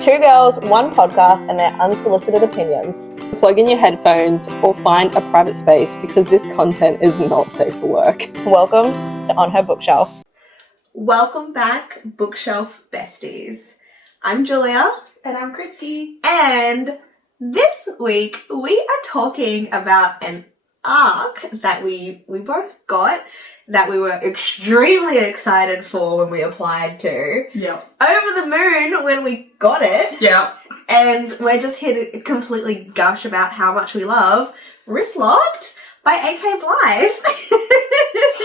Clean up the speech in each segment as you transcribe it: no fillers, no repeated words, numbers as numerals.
Two girls, one podcast, and their unsolicited opinions. Plug in your headphones or find a private space because this content is not safe for work. Welcome to On Her Bookshelf. Welcome back, Bookshelf Besties. I'm Julia. And I'm Kristie. And this week we are talking about an arc that we both got that we were extremely excited for when we applied to. Yeah. Over the moon when we got it. Yeah. And we're just here to completely gush about how much we love Wristlocked by A.K Blythe.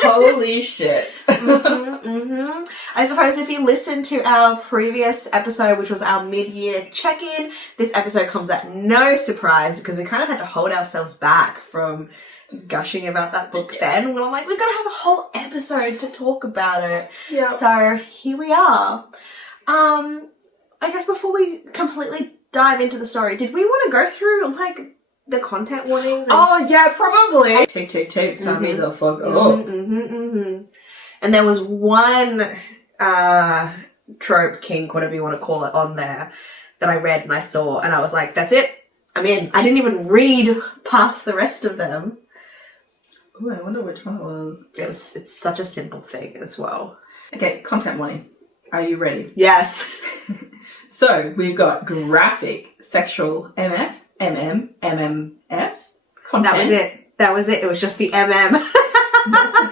Holy shit. Mm-hmm. I suppose if you listen to our previous episode, which was our mid-year check-in, this episode comes at no surprise because we kind of had to hold ourselves back from gushing about that book then. We're like, we've got to have a whole episode to talk about it. Yeah. So here we are. I guess before we completely dive into the story, did we want to go through like the content warnings? Oh yeah, probably. Tick, sign me the fuck up. And there was one trope, kink, whatever you want to call it, on there that I read and I saw, and I was like, that's it. I'm in. I didn't even read past the rest of them. Oh, I wonder which one it was. It's such a simple thing as well. Okay, content warning. Are you ready? Yes. So, we've got graphic, sexual, MF, MM, MMF content. That was it. It was just the MM.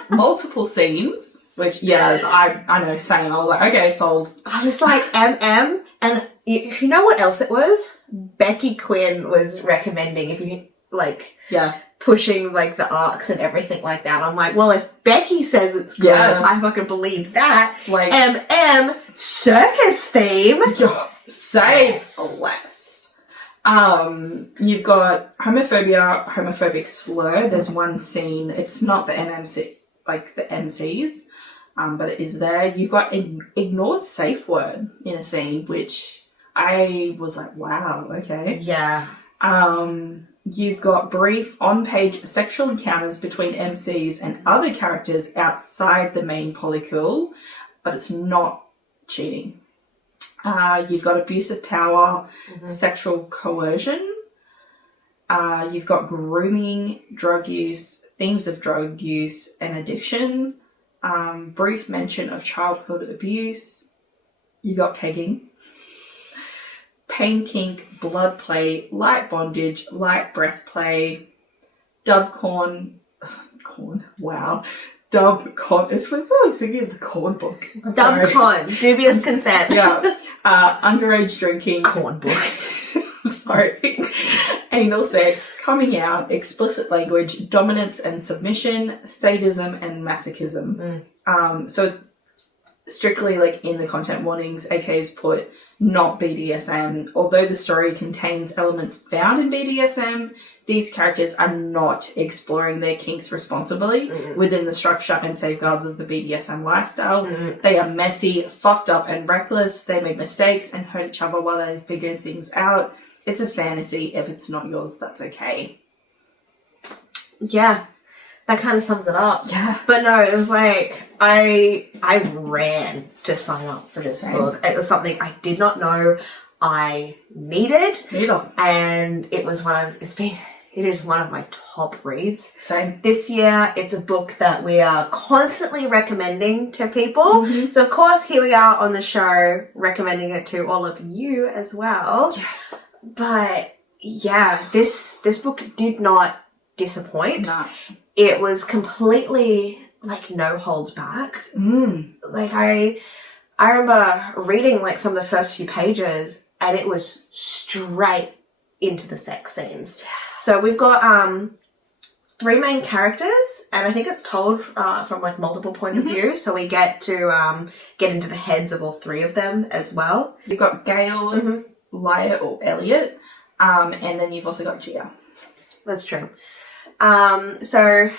Multiple scenes, which, yeah, I know, same. I was like, okay, sold. I was like, MM, and you know what else it was? Becky Quinn was recommending, if you, like... Yeah. Pushing like the arcs and everything like that. I'm like, well, if Becky says it's good, I fucking believe that. Like MM circus theme. Say less. You've got homophobia, homophobic slur. There's one scene. It's not the MMC, like the MCs, but it is there. You've got ignored safe word in a scene, which I was like, wow, okay. Yeah. You've got brief on-page sexual encounters between MCs and other characters outside the main polycule, but it's not cheating. You've got abuse of power, sexual coercion. You've got grooming, drug use, themes of drug use and addiction. Brief mention of childhood abuse. You've got pegging. Pain kink, blood play, light bondage, light breath play, dub corn, wow. Dub con, it's when I was thinking of the corn book. Dub con, dubious consent. Yeah. Underage drinking. Corn book. I'm sorry. Anal sex, coming out, explicit language, dominance and submission, sadism and masochism. So strictly like in the content warnings, AK's put not BDSM. Although the story contains elements found in BDSM, these characters are not exploring their kinks responsibly within the structure and safeguards of the BDSM lifestyle. They are messy, fucked up and reckless. They make mistakes and hurt each other while they figure things out. It's a fantasy. If it's not yours, that's okay. Yeah. That kind of sums it up. Yeah. But no, it was like, I ran to sign up for this book. It was something I did not know I needed. Neither. And it was it is one of my top reads. Same. This year, it's a book that we are constantly recommending to people. So of course, here we are on the show recommending it to all of you as well. Yes. But yeah, this book did not disappoint. No. It was completely like no holds back. Like I remember reading like some of the first few pages and it was straight into the sex scenes. So we've got 3 main characters and I think it's told from like multiple point of view. So we get to get into the heads of all 3 of them as well. You've got Gail, Lyot or Elliot, and then you've also got Gia. That's true. So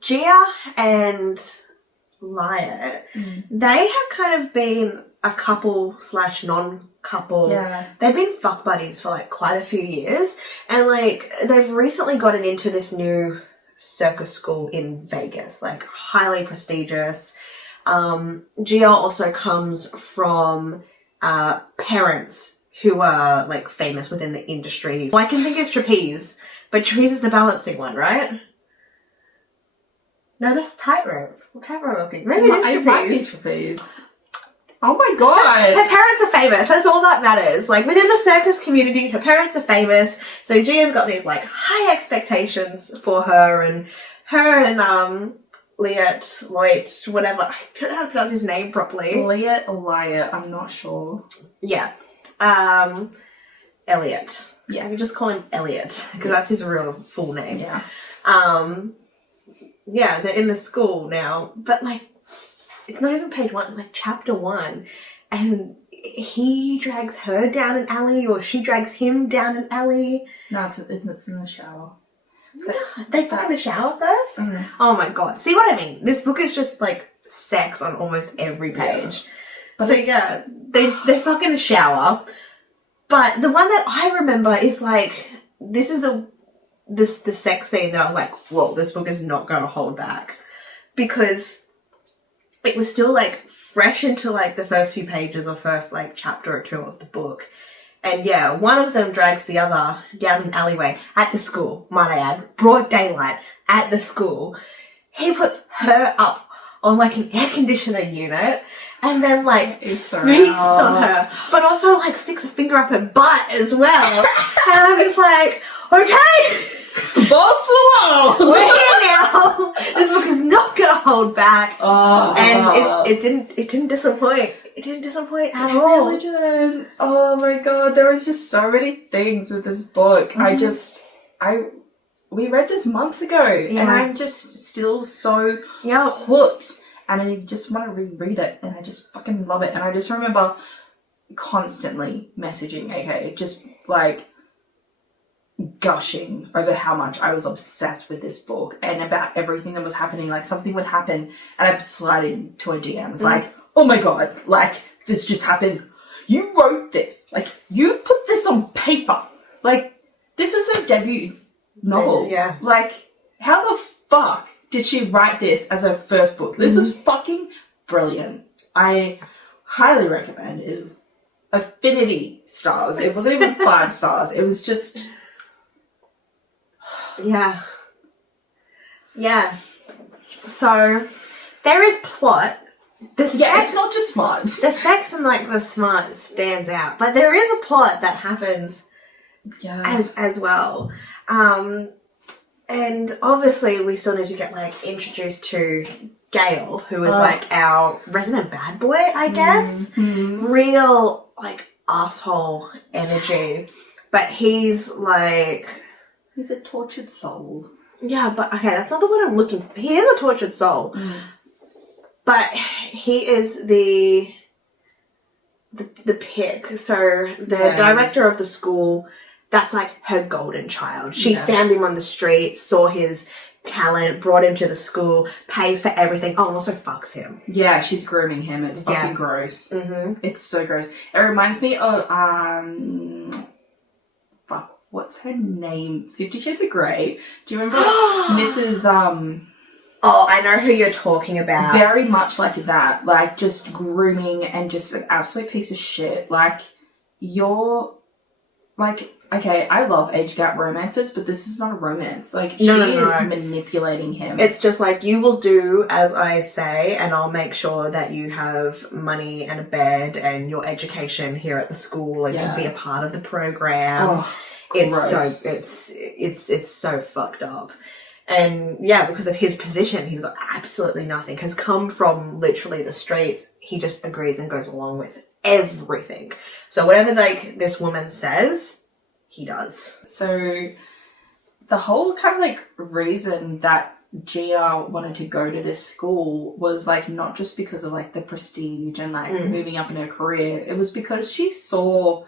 Gia and Lyot, they have kind of been a couple / non-couple. Yeah. They've been fuck buddies for like quite a few years. And like they've recently gotten into this new circus school in Vegas, like highly prestigious. Gia also comes from parents who are like famous within the industry. All I can think is trapeze, but trapeze is the balancing one, right? No, that's tightrope. Tightrope. Maybe it is trapeze. Oh my god! Her parents are famous. That's all that matters. Like within the circus community, her parents are famous. So Gia's got these like high expectations for her and Lloyd, whatever. I don't know how to pronounce his name properly. Lyot, I'm not sure. Yeah. Elliot. Yeah, we just call him Elliot because that's his real full name. Yeah. Yeah, they're in the school now, but like, it's not even page 1, it's like chapter 1. And he drags her down an alley or she drags him down an alley. No, it's in the shower. They fuck in the shower first? Mm. Oh my god. See what I mean? This book is just like sex on almost every page. Yeah. But so yeah, they fuck in a shower. But the one that I remember is like, this is the sex scene that I was like, whoa, this book is not going to hold back. Because it was still like fresh into like the first few pages or first like chapter or 2 of the book. And yeah, one of them drags the other down an alleyway at the school, might I add, broad daylight at the school. He puts her up on like an air conditioner unit and then like feasts on her, but also like sticks a finger up her butt as well. And I'm just like, okay. Balls to the wall! We're here now. This book is not going to hold back. Oh, and it didn't disappoint. It didn't disappoint at all. It really didn't. Oh my god, there was just so many things with this book. Mm-hmm. We read this months ago, and I'm just still so hooked. And I just want to reread it, and I just fucking love it. And I just remember constantly messaging AK, just like gushing over how much I was obsessed with this book and about everything that was happening. Like something would happen and I'd slide into a DM. It's like, oh my god, like this just happened. You wrote this. Like you put this on paper. Like this is her debut novel. Yeah. Like how the fuck did she write this as her first book? This is fucking brilliant. I highly recommend it. It is affinity stars. It wasn't even 5 stars. It was just... Yeah. So there is plot. It's not just smart. The sex and like the smart stands out, but there is a plot that happens as well. And obviously we still need to get like introduced to Gale, who is like our resident bad boy, I guess. Mm-hmm. Real like asshole energy, but he's like... He's a tortured soul. Yeah, but okay, that's not the word I'm looking for. He is a tortured soul. But he is the pick. So the director of the school, that's like her golden child. She found him on the street, saw his talent, brought him to the school, pays for everything. Oh, and also fucks him. Yeah, she's grooming him. It's fucking gross. Mm-hmm. It's so gross. It reminds me of what's her name? 50 Shades of Grey. Do you remember Mrs. Oh, I know who you're talking about. Very much like that. Like, just grooming and just an absolute piece of shit. Like, you're... Like, okay, I love age gap romances, but this is not a romance. Like, she is manipulating him. It's just like, you will do as I say, and I'll make sure that you have money and a bed and your education here at the school and can be a part of the program. Oh. Gross. It's so fucked up. And yeah, because of his position, he's got absolutely nothing. Has come from literally the streets. He just agrees and goes along with everything. So whatever like this woman says, he does. So the whole kind of like reason that Gia wanted to go to this school was like not just because of like the prestige and like moving up in her career. It was because she saw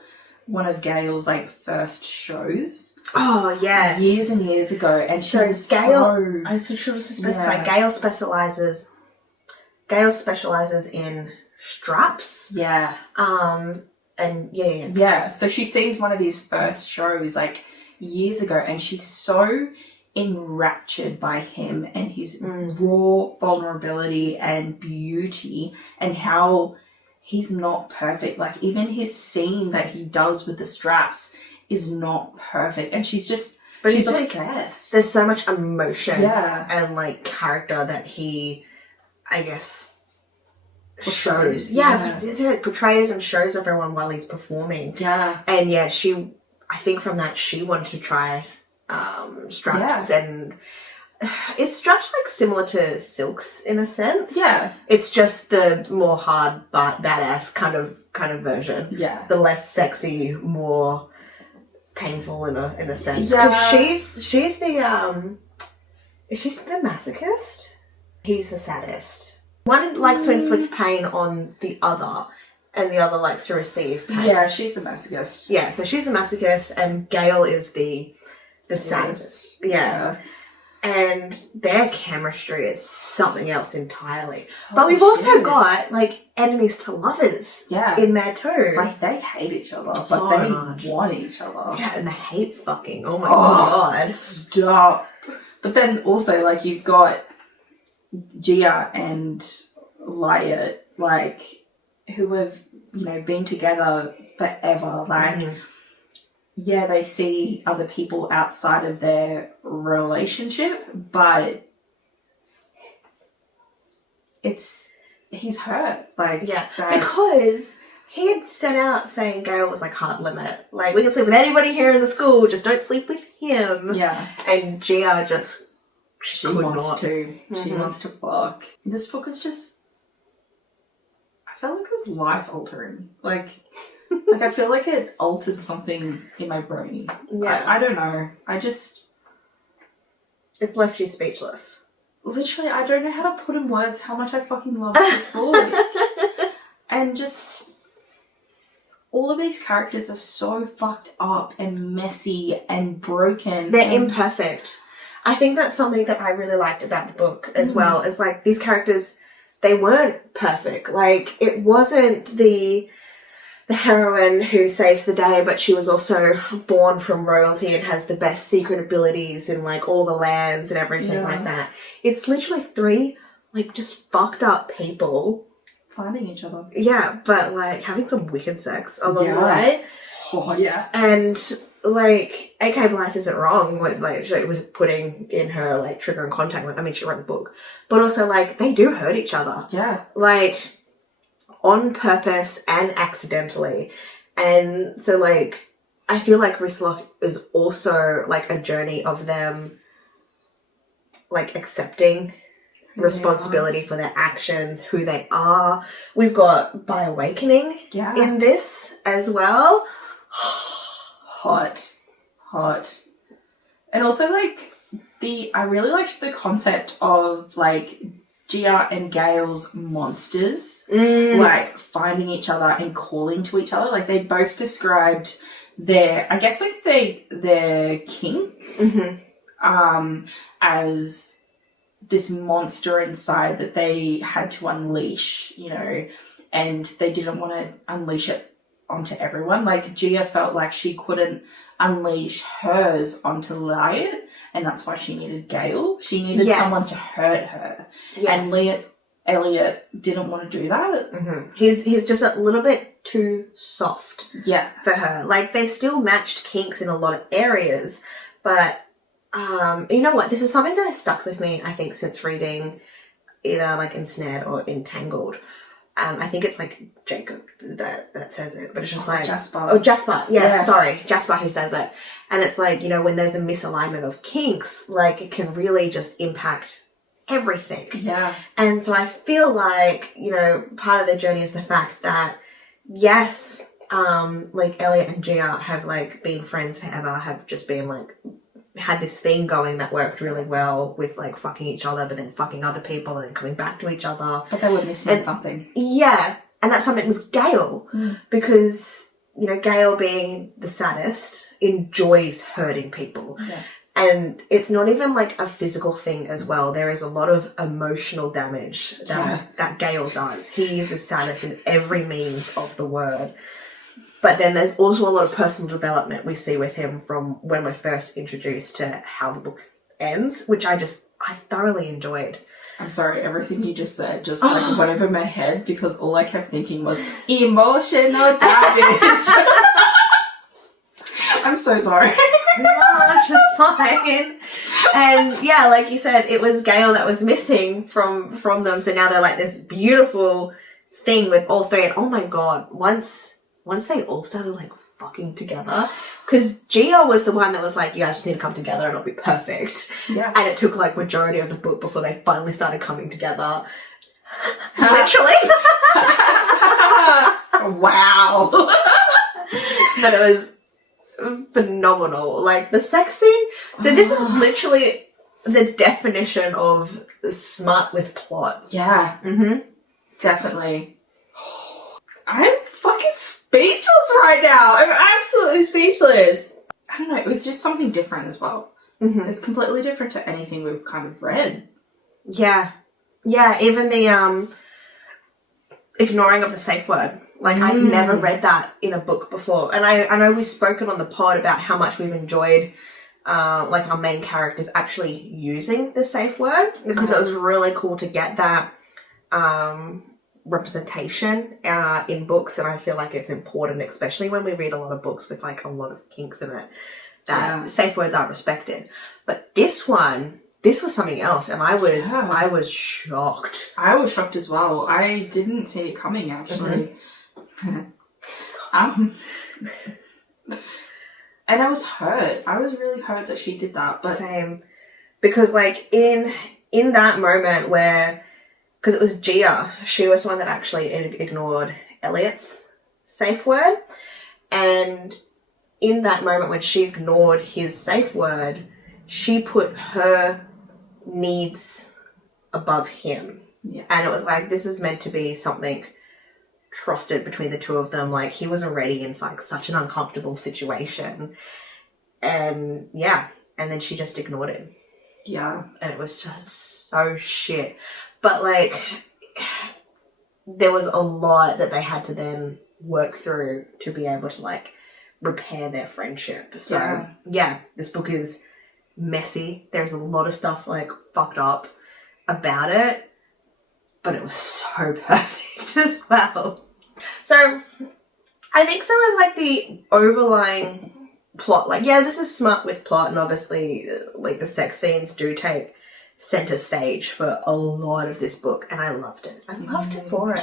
one of Gale's like first shows. Oh yes, years and years ago, and so she was Gale. I should also specify. Gale specializes in straps. Yeah. And yeah. Yeah. So she sees one of his first shows like years ago, and she's so enraptured by him and his raw vulnerability and beauty, and how he's not perfect. Like, even his scene that he does with the straps is not perfect. And she's just, but she's he's obsessed. There's so much emotion Yeah. and, like, character that he, I guess, Portrays, shows. Yeah, it portrays and shows everyone while he's performing. Yeah. And yeah, I think from that, she wanted to try straps, and it's straps like similar to silks in a sense. Yeah. It's just the more hard but badass kind of version. Yeah. The less sexy, more painful in a sense. Yeah. Because she's the is she the masochist? He's the sadist. One likes to inflict pain on the other, and the other likes to receive pain. Yeah, she's the masochist. Yeah, so she's the masochist, and Gail is the sadist. Yeah. And their chemistry is something else entirely. But we've also got, like, enemies to lovers in there too. Like, they hate each other, So but they much. want each other. Yeah, and they hate fucking. Oh my god. Stop. But then also, like, you've got Gia and Lyot, like, who have, you know, been together forever. Like, yeah, they see other people outside of their relationship, but he's hurt. Like, because he had set out saying Gail was like hard limit. Like, we can sleep with anybody here in the school, just don't sleep with him. Yeah. And Gia just She wants to fuck. This book is just, I felt like it was life altering. Like I feel like it altered something in my brain. Yeah. I don't know. It left you speechless. Literally, I don't know how to put in words how much I fucking love this book. And just, all of these characters are so fucked up and messy and broken. They're imperfect. I think that's something that I really liked about the book as well. Is like, these characters, they weren't perfect. Like, it wasn't the heroine who saves the day, but she was also born from royalty and has the best secret abilities in, like, all the lands and everything like that. It's literally three, like, just fucked up people finding each other. Yeah, but, like, having some wicked sex along the way. Oh, yeah. And, like, A.K Blythe isn't wrong with, like, she was putting in her, like, trigger and contact with, I mean, she wrote the book. But also, like, they do hurt each other. Yeah. Like, on purpose and accidentally. And so, like, I feel like Wristlocked is also, like, a journey of them, like, accepting responsibility for their actions, who they are. We've got By Awakening in this as well. Hot. And also, like, I really liked the concept of, like, Gia and Gail's monsters, like, finding each other and calling to each other. Like, they both described their, I guess, like, their kink as this monster inside that they had to unleash, you know, and they didn't want to unleash it onto everyone. Like, Gia felt like she couldn't unleash hers onto Lyot, and that's why she needed Gail. She needed someone to hurt her. And Elliot didn't want to do that. He's just a little bit too soft for her. Like, they still matched kinks in a lot of areas, but you know what? This is something that has stuck with me, I think, since reading either, like, Ensnared or Entangled. I think it's, like, Jacob that says it, but it's just like... Jasper. Oh, Jasper. Yeah, sorry. Jasper who says it. And it's like, you know, when there's a misalignment of kinks, like, it can really just impact everything. Yeah. And so I feel like, you know, part of the journey is the fact that, yes, like, Elliot and Gia have, like, been friends forever, have just been, like... had this thing going that worked really well with, like, fucking each other but then fucking other people and then coming back to each other. But they were missing something. Yeah. And that something was Gail. Because, you know, Gail, being the saddest, enjoys hurting people. Yeah. And it's not even, like, a physical thing as well. There is a lot of emotional damage that Gail does. He is the saddest in every means of the word. But then there's also a lot of personal development we see with him from when we're first introduced to how the book ends, which I thoroughly enjoyed. I'm sorry, everything you just said just like went over my head because all I kept thinking was emotional damage. I'm so sorry. Gosh, it's fine. And yeah, like you said, it was Gale that was missing from them. So now they're like this beautiful thing with all three. And oh my god, once they all started like fucking together, because Gia was the one that was like, you guys just need to come together and it'll be perfect. Yeah. And it took like majority of the book before they finally started coming together. Literally. Wow. But it was phenomenal. Like the sex scene. So this is literally the definition of smart with plot. Yeah. Mm-hmm. Definitely. I'm fucking speechless right now. I'm absolutely speechless. I don't know. It was just something different as well. Mm-hmm. It's completely different to anything we've kind of read. Yeah. Yeah, even the ignoring of the safe word. Like, I'd never read that in a book before. And I know we've spoken on the pod about how much we've enjoyed, like, our main characters actually using the safe word, because it was really cool to get that representation in books. And I feel like it's important, especially when we read a lot of books with, like, a lot of kinks in it, that safe words are respected. But this was something else, and I was shocked. I was shocked as well. I didn't see it coming, actually. And I was hurt. I was really hurt that she did that. But same, because like in that moment where, because it was Gia, she was the one that actually ignored Elliot's safe word, and in that moment when she ignored his safe word, she put her needs above him. Yeah. And it was like, this is meant to be something trusted between the two of them. Like, he was already in like such an uncomfortable situation, and and then she just ignored him. Yeah. And it was just so shit. But like, there was a lot that they had to then work through to be able to like repair their friendship. So yeah, this book is messy. There's a lot of stuff like fucked up about it, but it was so perfect as well. So I think some of like the overlying plot, like, yeah, this is smart with plot, and obviously like the sex scenes do take center stage for a lot of this book, and I loved it. I loved it for it.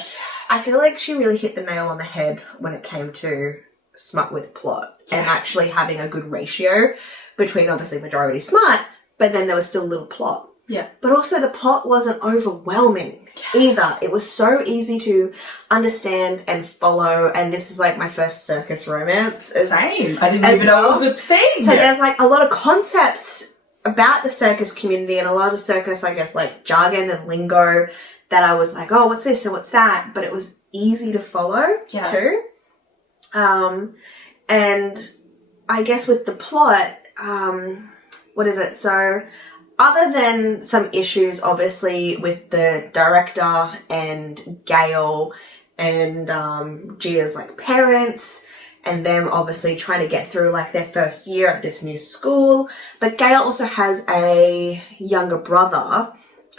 I feel like she really hit the nail on the head when it came to smart with plot and actually having a good ratio between obviously majority smart, but then there was still a little plot. Yeah. But also the plot wasn't overwhelming either. It was so easy to understand and follow, and this is like my first circus romance. Same. I didn't even know it was a thing. So there's like a lot of concepts about the circus community and a lot of circus, I guess, like jargon and lingo that I was like, oh, what's this and what's that? But it was easy to follow too. And I guess with the plot, what is it? So other than some issues, obviously, with the director and Gale and Gia's like parents, and them obviously trying to get through like their first year at this new school. But Gale also has a younger brother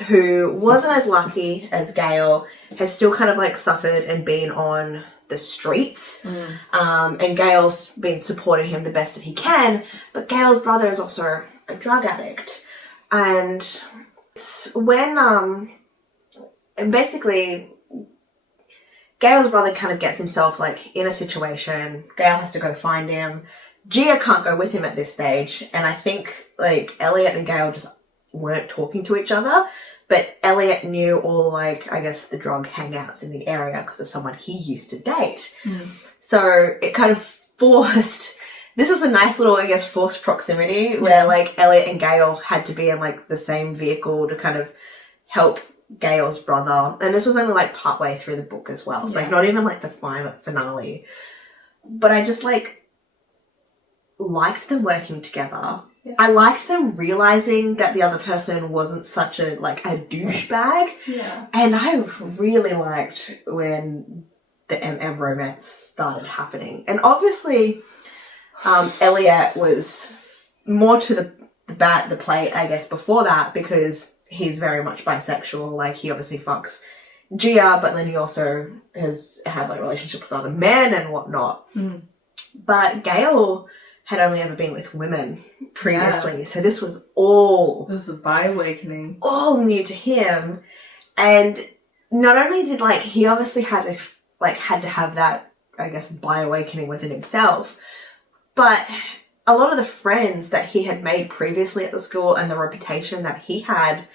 who wasn't as lucky as Gale, has still kind of like suffered and been on the streets. And Gale's been supporting him the best that he can, but Gale's brother is also a drug addict. And it's when and basically Gale's brother kind of gets himself like in a situation. Gale has to go find him. Gia can't go with him at this stage, and I think like Elliot and Gale just weren't talking to each other, but Elliot knew all like, I guess, the drug hangouts in the area because of someone he used to date. So it kind of forced, this was a nice little, I guess, forced proximity where like Elliot and Gale had to be in like the same vehicle to kind of help Gale's brother. And this was only like partway through the book as well. So like not even like the final finale. But I just like liked them working together. I liked them realizing that the other person wasn't such a like a douchebag. And I really liked when the MM romance started happening. And obviously Elliot was more to the plate, I guess, before that, because he's very much bisexual. Like, he obviously fucks Gia, but then he also has had like relationship with other men and whatnot. But Gale had only ever been with women previously, so this was all This is a bi-awakening. all new to him. And not only did like he obviously had to have that, I guess, bi-awakening within himself, but a lot of the friends that he had made previously at the school and the reputation that he had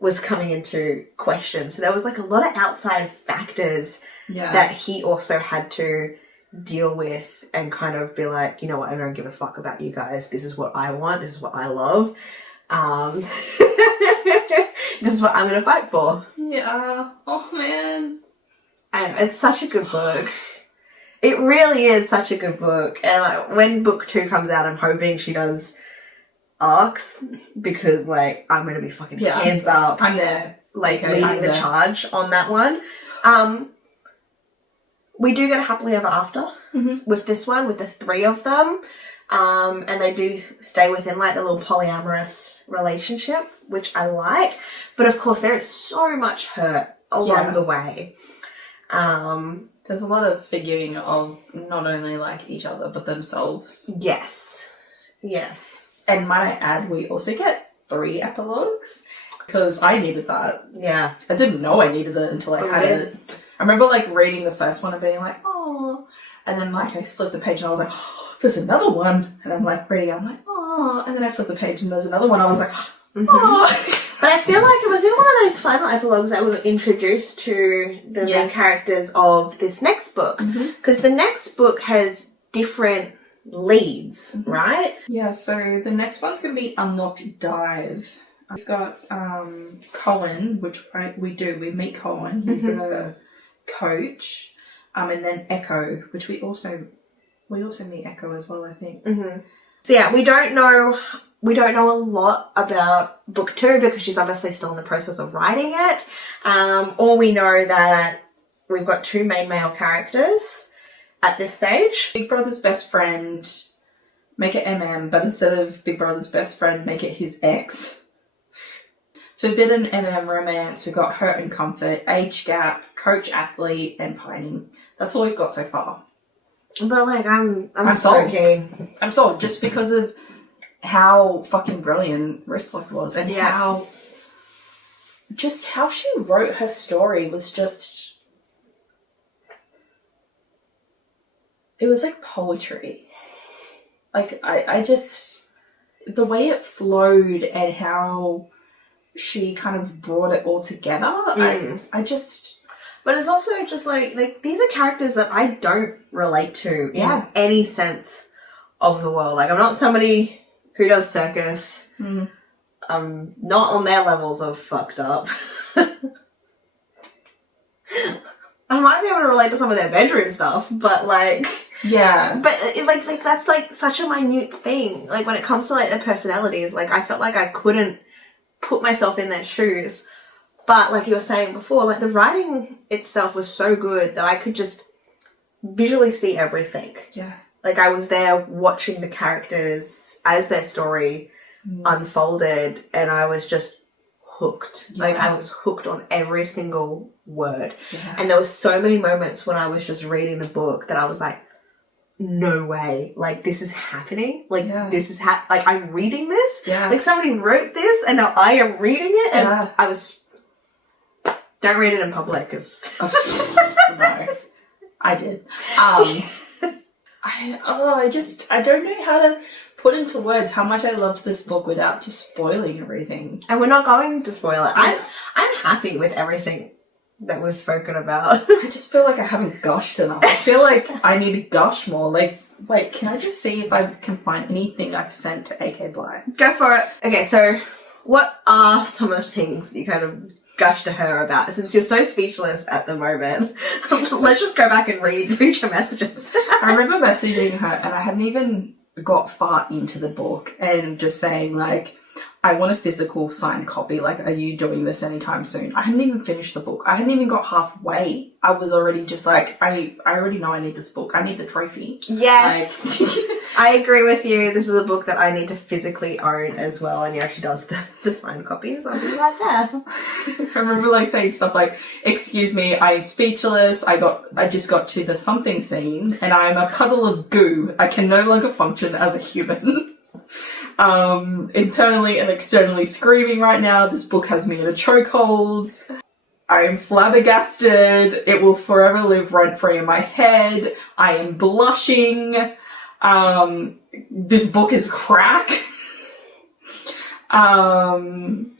was coming into question. So there was like a lot of outside factors that he also had to deal with and kind of be like, you know what, I don't give a fuck about you guys. This is what I want. This is what I love. This is what I'm going to fight for. Yeah. Oh, man. And it's such a good book. It really is such a good book. And like, when book 2 comes out, I'm hoping she does arcs, because like I'm going to be fucking hands up. I'm there. Like, leading the charge on that one. We do get a happily ever after with this one, with the 3 of them. And they do stay within like the little polyamorous relationship, which I like. But of course, there is so much hurt along the way. There's a lot of forgiving of not only like each other, but themselves. Yes. Yes. And might I add, we also get 3 epilogues, because I needed that. Yeah. I didn't know I needed it until I had it. I remember like reading the first one and being like, oh, and then like I flipped the page and I was like, oh, there's another one. And I'm like reading it, I'm like, oh, and then I flipped the page and there's another one. I was like, oh. But I feel like it was in one of those final epilogues that we were introduced to the main characters of this next book. Because the next book has different leads, right? Yeah, so the next one's going to be Unlocked Dive. I've got Cohen, which we meet Cohen. He's a coach. And then Echo, which we also meet Echo as well, I think. So yeah, we don't know a lot about book 2 because she's obviously still in the process of writing it. Or we know that we've got 2 main male characters at this stage. Big Brother's best friend, make it MM, but instead of Big Brother's best friend, make it his ex. Forbidden MM romance, we've got Hurt and Comfort, Age Gap, Coach Athlete, and Pining. That's all we've got so far. But like, I'm so sold. keen. I'm sold, just because of how fucking brilliant Wristlocked was, and how she wrote her story was just, it was like poetry. Like, I just, the way it flowed and how she kind of brought it all together, I just... But it's also just like these are characters that I don't relate to in any sense of the world. Like, I'm not somebody who does circus. I'm not on their levels of fucked up. I might be able to relate to some of their bedroom stuff, but like... Yeah. But like that's like such a minute thing. Like, when it comes to like their personalities, like I felt like I couldn't put myself in their shoes. But like you were saying before, like the writing itself was so good that I could just visually see everything. Yeah. Like, I was there watching the characters as their story unfolded, and I was just hooked. Yeah. Like, I was hooked on every single word. Yeah. And there was so many moments when I was just reading the book that I was like, no way. Like, this is happening. Like, this is like, I'm reading this. Yeah. Like, somebody wrote this, and now I am reading it, and I was... Don't read it in public, because... No. I did. I don't know how to put into words how much I loved this book without just spoiling everything. And we're not going to spoil it. I'm happy with everything that we've spoken about. I just feel like I haven't gushed enough. I feel like I need to gush more. Like, wait, can I just see if I can find anything I've sent to A.K Blythe? Go for it. Okay, so what are some of the things you kind of gush to her about? Since you're so speechless at the moment, let's just go back and read your messages. I remember messaging her and I hadn't even got far into the book and just saying like, I want a physical signed copy. Like, are you doing this anytime soon? I hadn't even finished the book. I hadn't even got halfway. I was already just like, I already know I need this book. I need the trophy. Yes. Like, I agree with you. This is a book that I need to physically own as well. And yeah, she does the signed copies. I'll be right there. I remember like saying stuff like, excuse me, I'm speechless. I just got to the something scene and I'm a puddle of goo. I can no longer function as a human. Internally and externally screaming right now. This book has me in a chokehold. I am flabbergasted. It will forever live rent-free in my head. I am blushing. This book is crack. I'm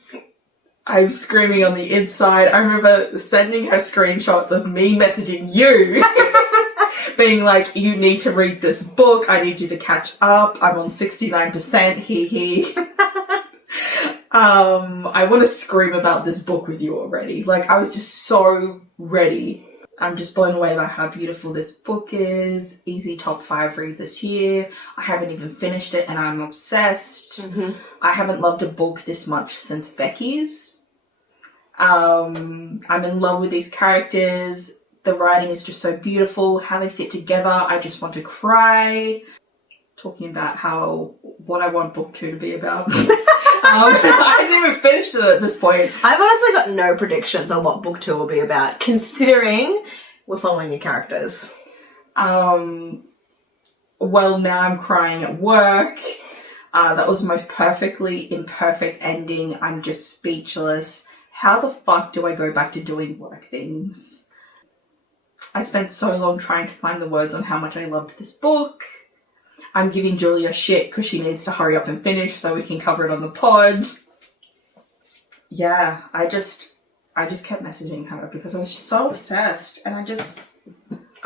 screaming on the inside. I remember sending her screenshots of me messaging you, being like, you need to read this book. I need you to catch up. I'm on 69%. Hee hee. I want to scream about this book with you already. Like, I was just so ready. I'm just blown away by how beautiful this book is. Easy top 5 read this year. I haven't even finished it and I'm obsessed. Mm-hmm. I haven't loved a book this much since Becky's. I'm in love with these characters. The writing is just so beautiful. How they fit together. I just want to cry. Talking about what I want book 2 to be about. I hadn't even finished it at this point. I've honestly got no predictions on what book 2 will be about, considering we're following your characters. Well, now I'm crying at work. That was the most perfectly imperfect ending. I'm just speechless. How the fuck do I go back to doing work things? I spent so long trying to find the words on how much I loved this book. I'm giving Julia shit because she needs to hurry up and finish so we can cover it on the pod. Yeah, I just kept messaging her because I was just so obsessed, and I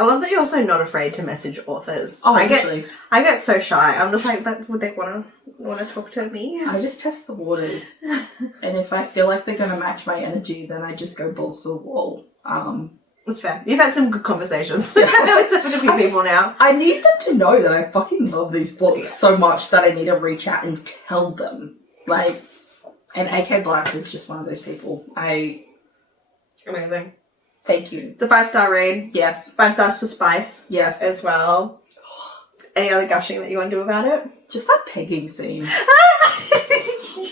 love that you're also not afraid to message authors. Oh, I get so shy. I'm just like, but would they want to talk to me? I just test the waters, and if I feel like they're gonna match my energy, then I just go balls to the wall. That's fair. You've had some good conversations with a few people now. I need them to know that I fucking love these books so much that I need to reach out and tell them. Like, and A.K Blythe is just one of those people. Amazing. Thank you. It's a 5-star read. Yes. 5 stars for Spice. Yes. As well. Any other gushing that you want to do about it? Just that pegging scene.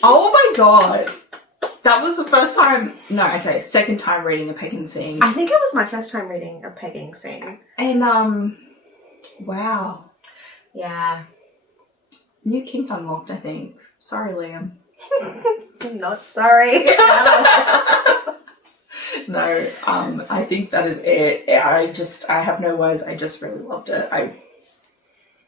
Oh my god. That was the second time reading a pegging scene. I think it was my first time reading a pegging scene. And, wow. Yeah. New kink unlocked, I think. Sorry, Liam. Not sorry. No, I think that is it. I have no words. I just really loved it.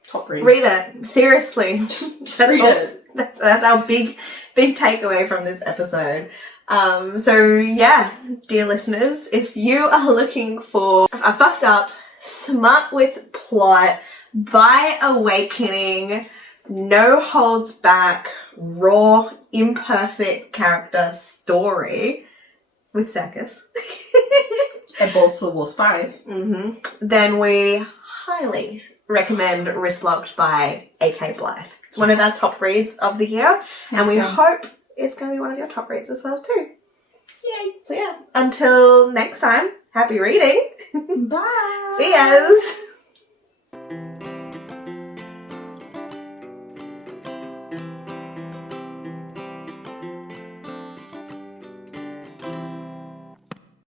Top read. Read it. Seriously. Just read it. That's our big takeaway from this episode. So yeah, dear listeners, if you are looking for a fucked up, smart with plot, by awakening, no holds back, raw, imperfect character story with circus, and balls to the wall spice, then we highly recommend Wristlocked by A.K Blythe. It's one of our top reads of the year, and we hope it's going to be one of your top reads as well too. Yay! So yeah, until next time, happy reading. Bye. See yas.